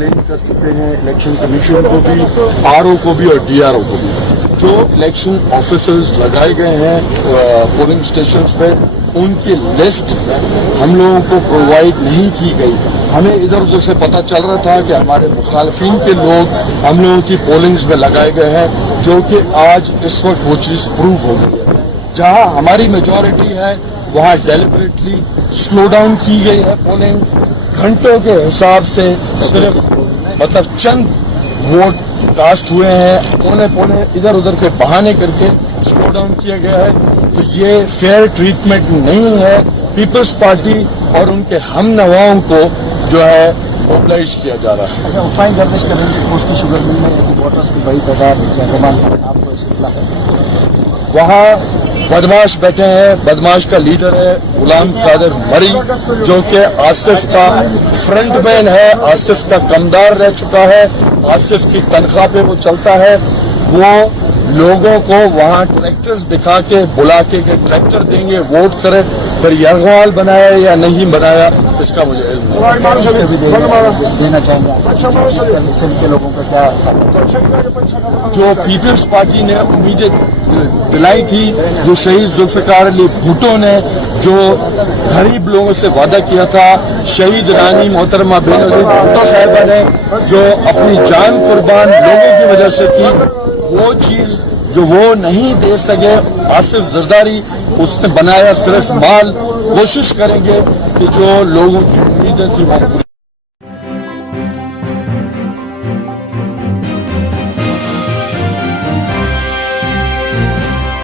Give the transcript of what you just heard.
Explain کر چکے ہیں الیکشن کمیشن کو بھی, RO کو بھی اور DRO کو بھی. جو الیکشن آفیسرز لگائے گئے ہیں پولنگ اسٹیشنز پہ, ان کی لسٹ ہم لوگوں کو پرووائڈ نہیں کی گئی. ہمیں ادھر ادھر سے پتہ چل رہا تھا کہ ہمارے مخالفین کے لوگ ہم لوگوں کی پولنگز میں لگائے گئے ہیں, جو کہ آج اس وقت وہ چیز پروو ہو گئی ہے. جہاں ہماری میجورٹی ہے وہاں ڈیلیبریٹلی سلو ڈاؤن کی گئی ہے پولنگ. گھنٹوں کے حساب سے صرف چند ووٹ کاسٹ ہوئے ہیں, پونے پونے ادھر ادھر کے بہانے کر کے سلو ڈاؤن کیا گیا ہے. تو یہ فیئر ٹریٹمنٹ نہیں ہے. پیپلز پارٹی اور ان کے ہم نواؤں کو جو ہے موبلائز کیا جا رہا ہے. اچھا, فائن گردش کرنے کی کوشش شوگر مل میں ووٹرس کی بڑی تعداد آپ کو اس اطلاع ہے. وہاں بدماش بیٹھے ہیں. بدماش کا لیڈر ہے غلام قادر مری, جو کہ آصف کا فرنٹ مین ہے, آصف کا کمدار رہ چکا ہے, آصف کی تنخواہ پہ وہ چلتا ہے. وہ لوگوں کو وہاں ٹریکٹرز دکھا کے بلا کے کہ ٹریکٹر دیں گے ووٹ کرے, پھر یرغمال بنایا یا نہیں بنایا اس کا مجھے علم نہیں. دینا چاہیں گے لوگوں کا کیا جو پیپلز پارٹی نے امیدیں دلائی تھی, جو شہید ذوالفقار علی بھٹو نے جو غریب لوگوں سے وعدہ کیا تھا, شہید رانی محترمہ بینظیر بھٹو صاحبہ نے جو اپنی جان قربان لوگوں کی وجہ سے کی, وہ چیز جو وہ نہیں دے سکے آصف زرداری, اس نے بنایا صرف مال. کوشش کریں گے کہ جو لوگوں کی امیدیں تھی وہ